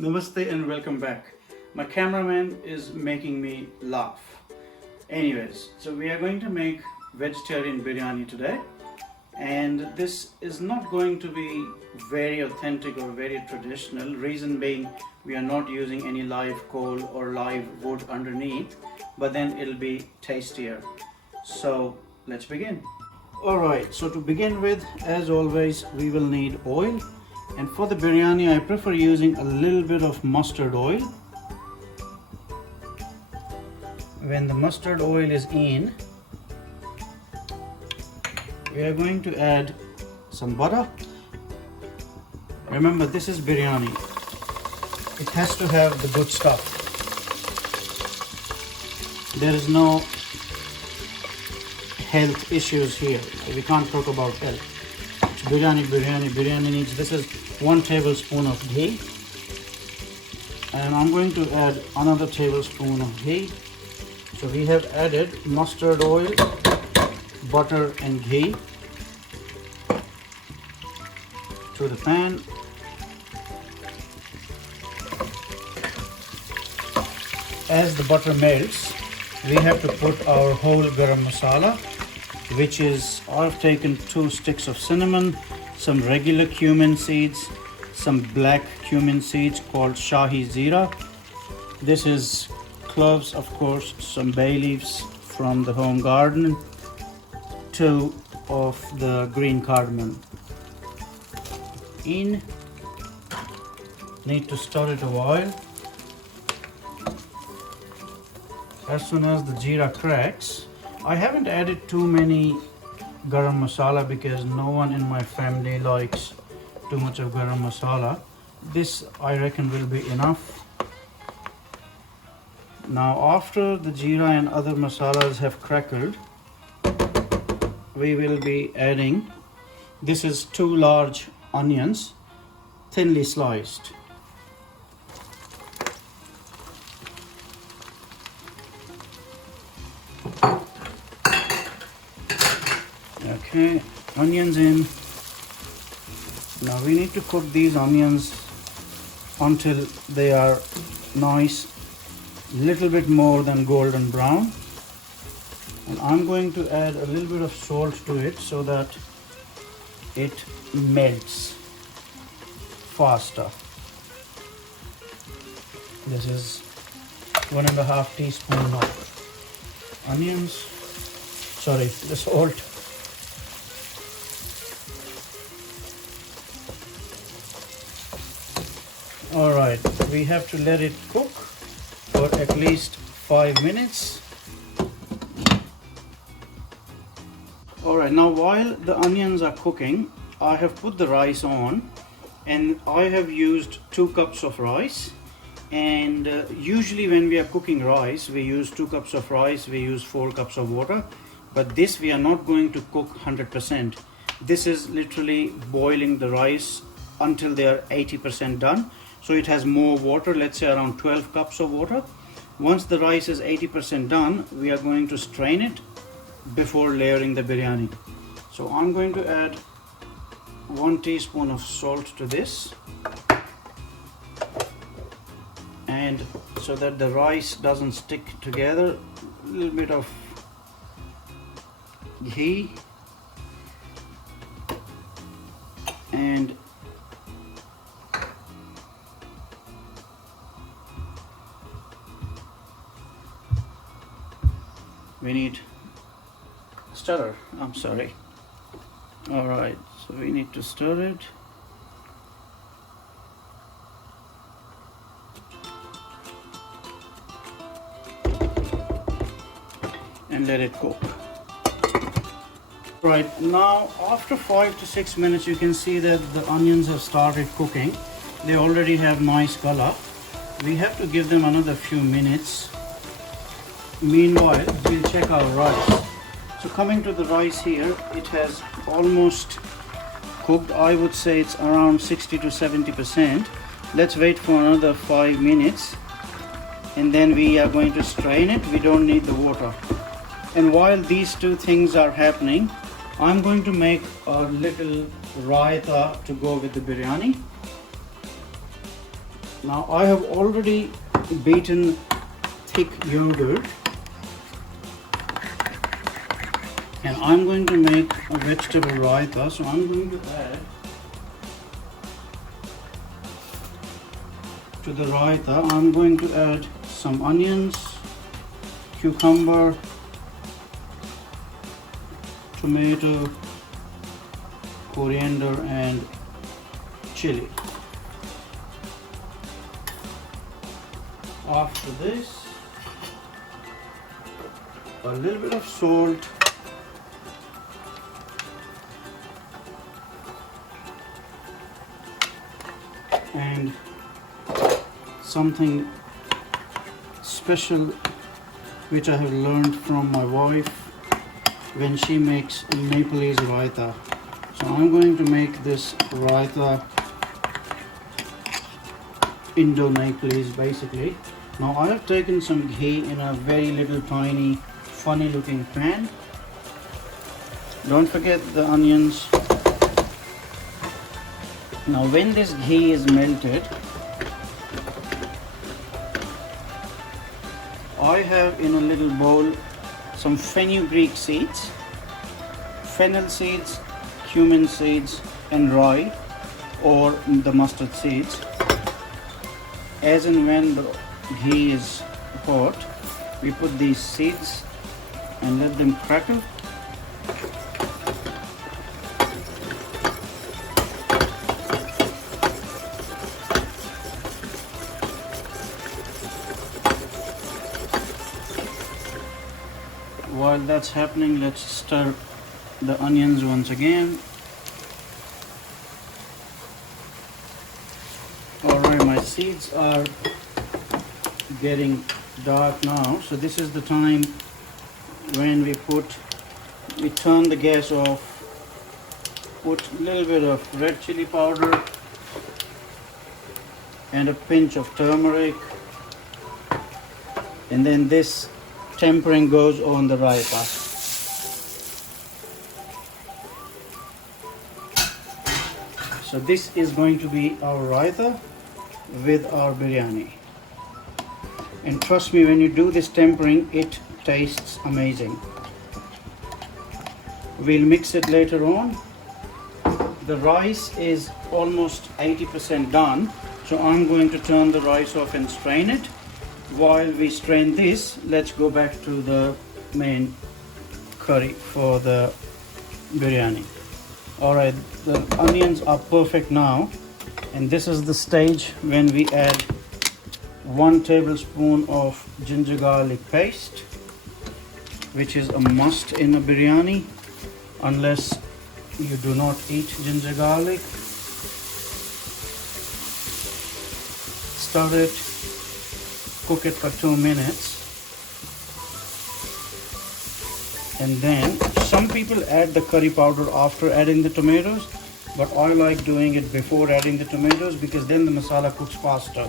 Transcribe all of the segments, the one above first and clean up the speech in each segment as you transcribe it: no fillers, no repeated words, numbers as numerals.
Namaste and welcome back. My cameraman is making me laugh. Anyways, so we are going to make vegetarian biryani today, and this is not going to be very authentic or very traditional. Reason being, we are not using any live coal or live wood underneath, but then it'll be tastier. So let's begin. Alright, so to begin with, as always, we will need oil. And for the biryani, I prefer using a little bit of mustard oil. When the mustard oil is in, we are going to add some butter. Remember, this is biryani. It has to have the good stuff. There is no health issues here. We can't talk about health. It's biryani needs, this is 1 tablespoon of ghee, and I'm going to add another tablespoon of ghee. So we have added mustard oil, butter and ghee to the pan. As the butter melts, we have to put our whole garam masala, which is, I've taken 2 sticks of cinnamon, some regular cumin seeds, some black cumin seeds called Shahi Zira. This is cloves, of course, some bay leaves from the home garden, 2 of the green cardamom. Need to stir it a while. As soon as the jeera cracks, I haven't added too many garam masala because no one in my family likes too much of garam masala. This, I reckon, will be enough. Now after the jeera and other masalas have crackled, we will be adding, this is 2 large onions, thinly sliced. Okay, onions in. Now we need to cook these onions until they are nice, little bit more than golden brown. And I'm going to add a little bit of salt to it so that it melts faster. This is 1.5 teaspoon of onions, sorry, the salt. Alright, we have to let it cook for at least 5 minutes. Alright, now while the onions are cooking, I have put the rice on, and I have used 2 cups of rice. And usually when we are cooking rice, we use 2 cups of rice, we use 4 cups of water. But this we are not going to cook 100%. This is literally boiling the rice until they are 80% done. So it has more water, let's say around 12 cups of water. Once the rice is 80% done, we are going to strain it before layering the biryani. So I'm going to add 1 teaspoon of salt to this, and so that the rice doesn't stick together, a little bit of ghee, and we need stirrer, I'm sorry. Alright, so we need to stir it. And let it cook. Right, now after 5 to 6 minutes, you can see that the onions have started cooking. They already have nice color. We have to give them another few minutes. Meanwhile, we'll check our rice. So coming to the rice here, it has almost cooked. I would say it's around 60 to 70%. Let's wait for another 5 minutes, and then we are going to strain it. We don't need the water. And while these 2 things are happening, I'm going to make a little raita to go with the biryani. Now I have already beaten thick yogurt, and I'm going to make a vegetable raita. So I'm going to add to the raita, I'm going to add some onions, cucumber, tomato, coriander and chili. After this, a little bit of salt, and something special which I have learned from my wife when she makes Nepalese raita. So I'm going to make this raita Indo-Nepalese basically. Now I have taken some ghee in a very little tiny funny looking pan. Don't forget the onions. Now when this ghee is melted, I have in a little bowl some fenugreek seeds, fennel seeds, cumin seeds and rye or the mustard seeds. As and when the ghee is hot, we put these seeds and let them crackle. While that's happening, let's stir the onions once again. Alright, my seeds are getting dark now, so this is the time when we turn the gas off, put a little bit of red chili powder and a pinch of turmeric, and then this tempering goes on the raita. So this is going to be our raita with our biryani. And trust me, when you do this tempering, it tastes amazing. We'll mix it later on. The rice is almost 80% done, so I'm going to turn the rice off and strain it. While we strain this, let's go back to the main curry for the biryani. Alright, the onions are perfect now, and this is the stage when we add 1 tablespoon of ginger garlic paste, which is a must in a biryani unless you do not eat ginger garlic. Stir it, cook it for 2 minutes, and then some people add the curry powder after adding the tomatoes, but I like doing it before adding the tomatoes because then the masala cooks faster.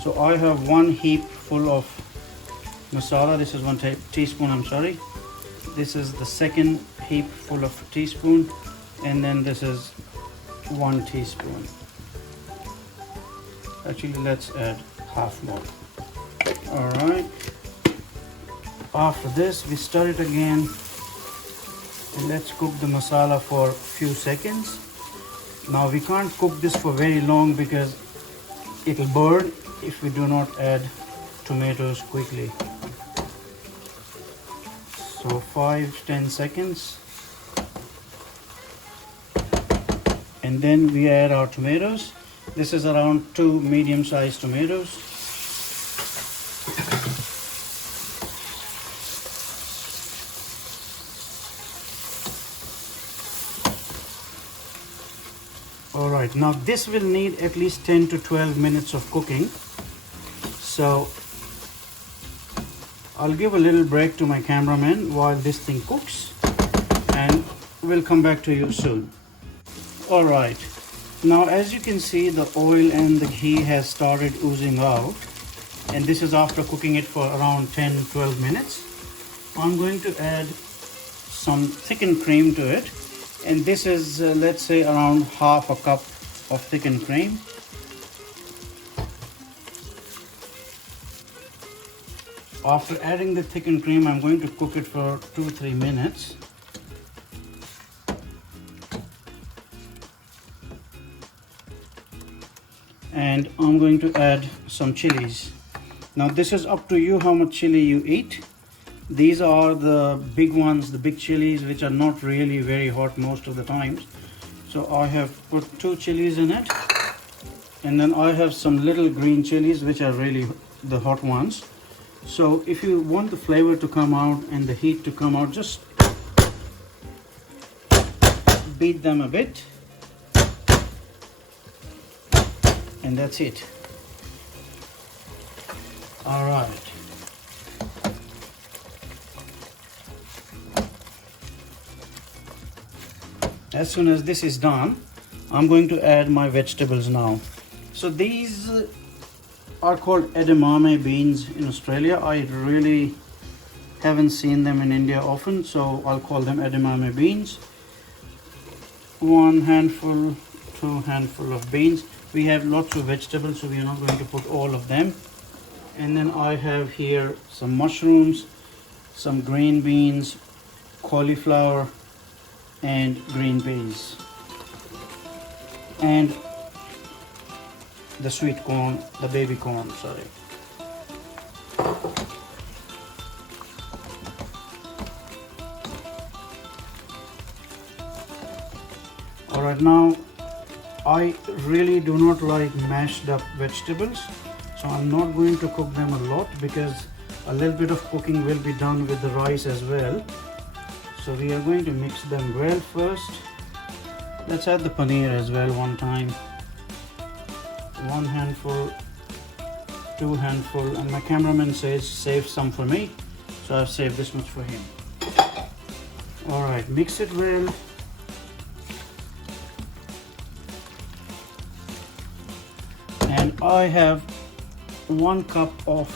So I have 1 heap full of masala. This is 1 teaspoon, I'm sorry. This is the second heap full of teaspoon, and then this is 1 teaspoon. Actually, let's add half more. Alright, after this we stir it again and let's cook the masala for a few seconds. Now we can't cook this for very long because it will burn if we do not add tomatoes quickly. So 5-10 seconds, and then we add our tomatoes. This is around 2 medium-sized tomatoes. Alright, now this will need at least 10 to 12 minutes of cooking. So I'll give a little break to my cameraman while this thing cooks, and we'll come back to you soon. Alright, now as you can see, the oil and the ghee has started oozing out, and this is after cooking it for around 10-12 minutes. I'm going to add some thickened cream to it, and this is let's say around half a cup of thickened cream. After adding the thickened cream, I'm going to cook it for 2-3 minutes. And I'm going to add some chilies. Now this is up to you how much chili you eat. These are the big ones, the big chilies, which are not really very hot most of the times. So I have put 2 chilies in it. And then I have some little green chilies, which are really the hot ones. So if you want the flavor to come out and the heat to come out, just beat them a bit. And that's it. All right. As soon as this is done, I'm going to add my vegetables now. So these are called edamame beans in Australia. I really haven't seen them in India often, so I'll call them edamame beans. 1 handful, 2 handful of beans. We have lots of vegetables, so we are not going to put all of them. And then I have here some mushrooms, some green beans, cauliflower, and green peas. And the sweet corn, the baby corn, sorry. Alright, now I really do not like mashed up vegetables, so I'm not going to cook them a lot because a little bit of cooking will be done with the rice as well. So we are going to mix them well first. Let's add the paneer as well one time. 1 handful, 2 handful, and my cameraman says save some for me, so I've saved this much for him. Alright, mix it well. And I have 1 cup of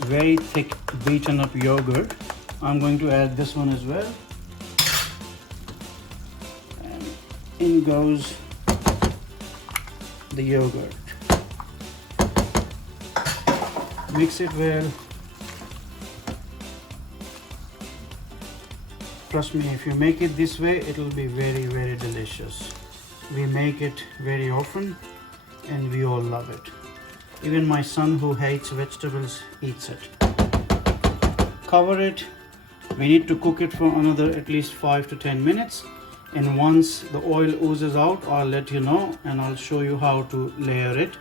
very thick beaten up yogurt. I'm going to add this one as well. And in goes the yogurt. Mix it well. Trust me, if you make it this way, it will be very, very delicious. We make it very often and we all love it. Even my son, who hates vegetables, eats it. Cover it. We need to cook it for another at least 5 to 10 minutes. And once the oil oozes out, I'll let you know and I'll show you how to layer it.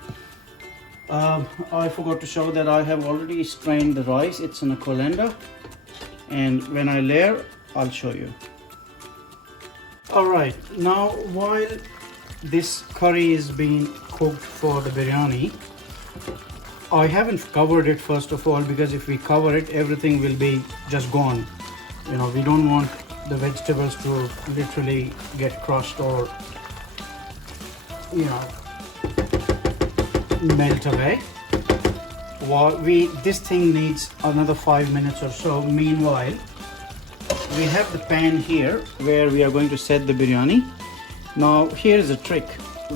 I forgot to show that I have already strained the rice. It's in a colander, and when I layer, I'll show you. Alright, now while this curry is being cooked for the biryani, I haven't covered it first of all, because if we cover it, everything will be just gone. You know, we don't want the vegetables to literally get crushed or, you know, melt away. This thing needs another 5 minutes or so. Meanwhile, we have the pan here where we are going to set the biryani. Now here is a trick.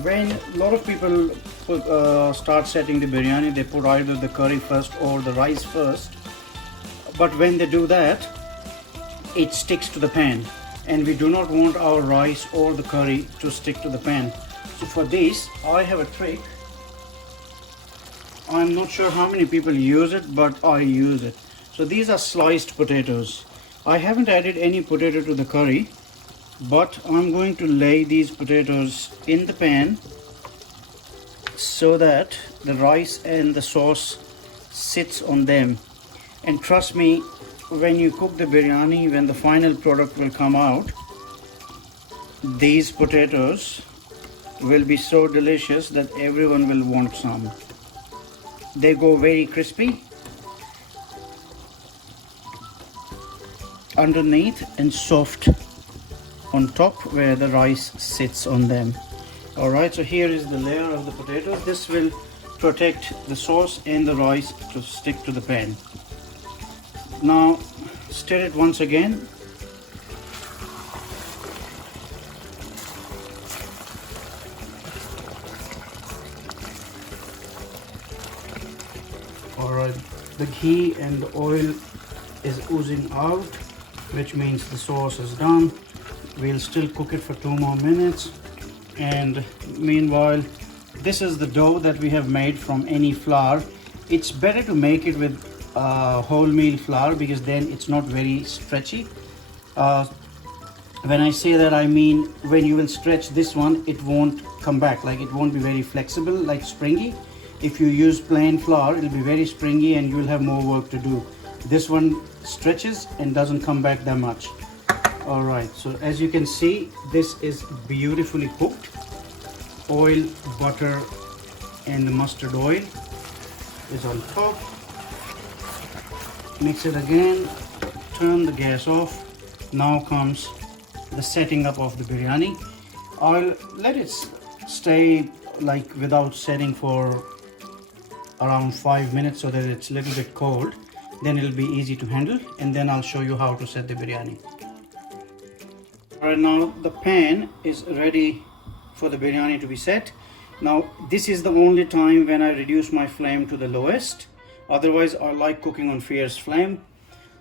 When a lot of people start setting the biryani, they put either the curry first or the rice first, but when they do that, it sticks to the pan, and we do not want our rice or the curry to stick to the pan. So for this, I have a trick. I'm not sure how many people use it, but I use it. So these are sliced potatoes. I haven't added any potato to the curry, but I'm going to lay these potatoes in the pan so that the rice and the sauce sits on them. And trust me, when you cook the biryani, when the final product will come out, these potatoes will be so delicious that everyone will want some. They go very crispy underneath and soft on top where the rice sits on them. Alright, so here is the layer of the potatoes. This will protect the sauce and the rice to stick to the pan. Now stir it once again. Alright, the ghee and the oil is oozing out, which means the sauce is done. We'll still cook it for 2 more minutes, and meanwhile, this is the dough that we have made from any flour. It's better to make it with wholemeal flour because then it's not very stretchy. When I say that, I mean when you will stretch this one, it won't come back, like it won't be very flexible, like springy. If you use plain flour, it'll be very springy and you will have more work to do. This one stretches and doesn't come back that much. All right, so as you can see, this is beautifully cooked. Oil, butter, and the mustard oil is on top. Mix it again, turn the gas off. Now comes the setting up of the biryani. I'll let it stay like without setting for around 5 minutes so that it's a little bit cold. Then it'll be easy to handle, and then I'll show you how to set the biryani. Right now the pan is ready for the biryani to be set. Now this is the only time when I reduce my flame to the lowest. Otherwise I like cooking on fierce flame.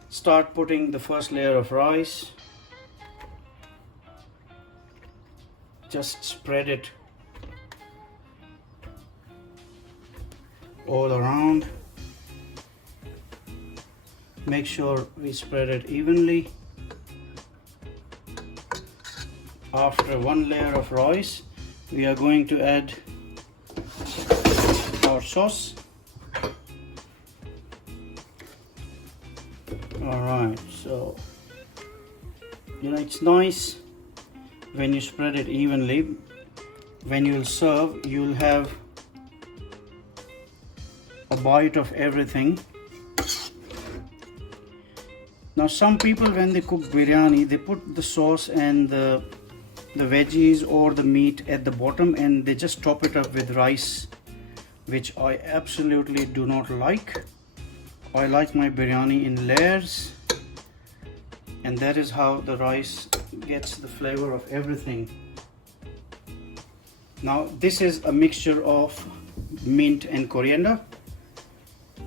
Start putting the first layer of rice. Just spread it all around. Make sure we spread it evenly. After 1 layer of rice, we are going to add our sauce. Alright, so it's nice when you spread it evenly. When you'll serve, you'll have a bite of everything. Now some people, when they cook biryani, they put the sauce and the veggies or the meat at the bottom and they just top it up with rice, which I absolutely do not like. I like my biryani in layers, and that is how the rice gets the flavor of everything. Now this is a mixture of mint and coriander.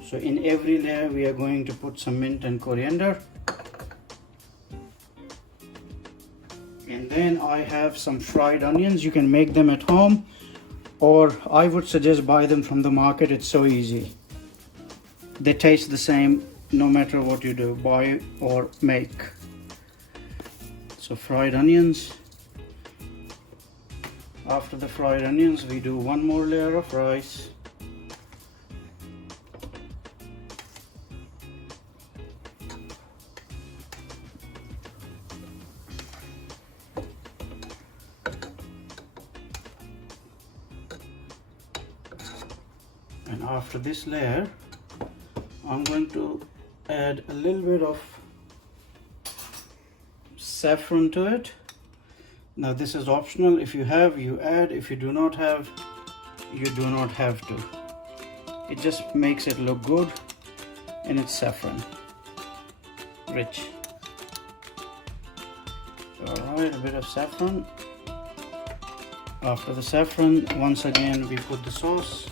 So in every layer we are going to put some mint and coriander. And then I have some fried onions. You can make them at home, or I would suggest buy them from the market. It's so easy. They taste the same no matter what you do, buy or make. So fried onions. After the fried onions, we do 1 more layer of rice. And after this layer, I'm going to add a little bit of saffron to it. Now this is optional. If you have, you add. If you do not have, you do not have to. It just makes it look good, and it's saffron rich. Alright, a bit of saffron. After the saffron, once again we put the sauce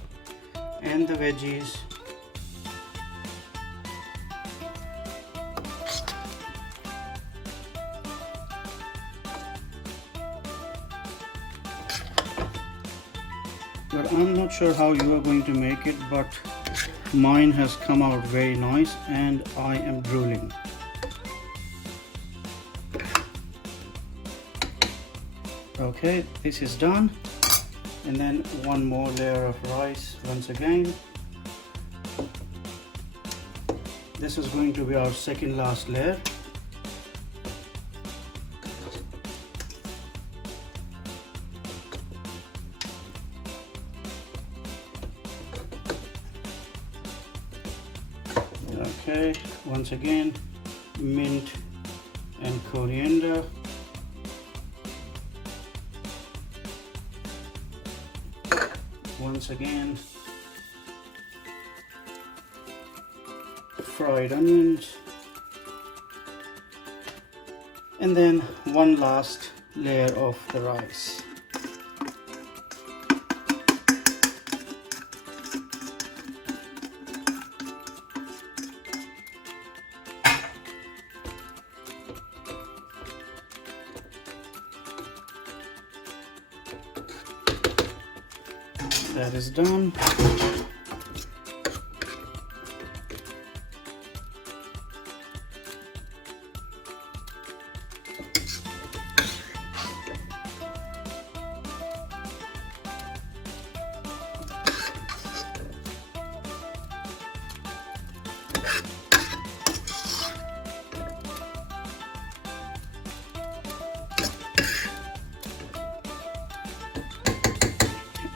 and the veggies. But I'm not sure how you are going to make it, but mine has come out very nice and I am drooling. Okay, this is done. And then 1 more layer of rice once again. This is going to be our second last layer. Okay, once again, mint and coriander. Once again, fried onions, and then 1 last layer of the rice. That is done.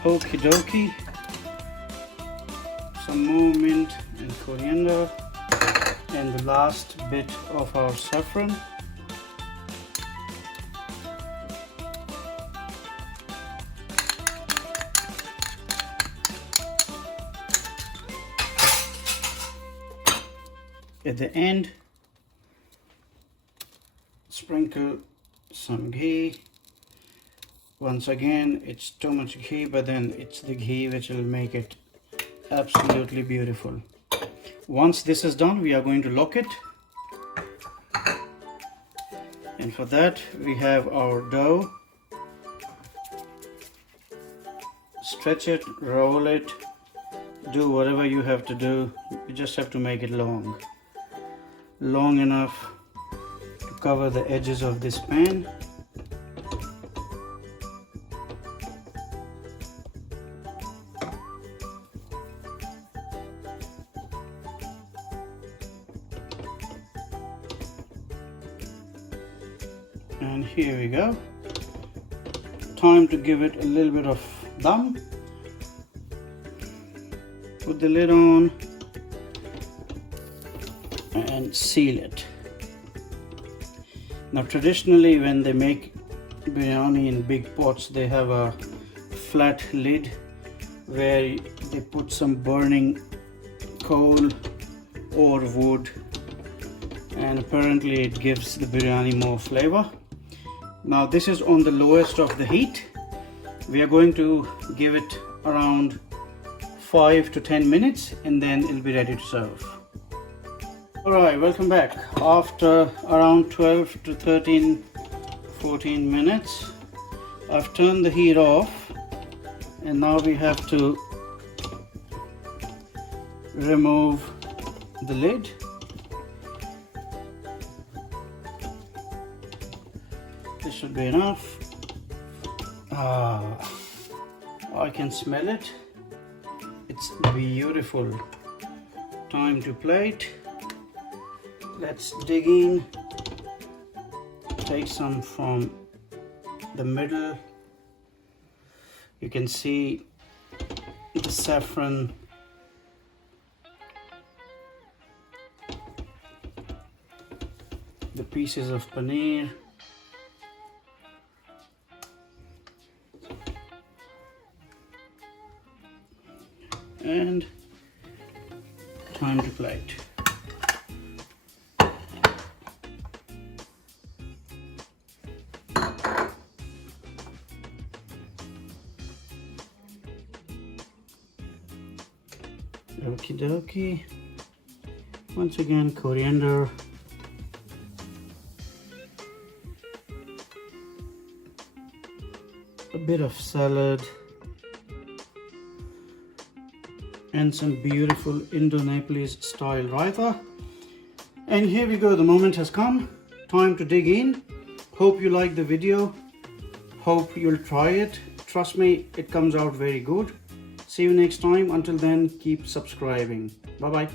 Okie dokie. Some more mint and coriander, and the last bit of our saffron. At the end, sprinkle some ghee. Once again, it's too much ghee, but then it's the ghee which will make it absolutely beautiful. Once this is done, we are going to lock it. And for that, we have our dough. Stretch it, roll it, do whatever you have to do. You just have to make it long enough to cover the edges of this pan. And here we go. Time to give it a little bit of dum. Put the lid on and seal it. Now traditionally, when they make biryani in big pots, they have a flat lid where they put some burning coal or wood, and apparently it gives the biryani more flavor. Now this is on the lowest of the heat. We are going to give it around 5 to 10 minutes and then it'll be ready to serve. Alright, welcome back. After around 12 to 14 minutes, I've turned the heat off, and now we have to remove the lid. This should be enough. I can smell it. It's beautiful. Time to plate. Let's dig in. Take some from the middle. You can see the saffron. The pieces of paneer. And time to plate. Okie dokie. Once again, coriander. A bit of salad. And some beautiful Indo-Nepalese style raita. And here we go, the moment has come. Time to dig in. Hope you like the video. Hope you'll try it. Trust me, it comes out very good. See you next time. Until then, keep subscribing. Bye bye.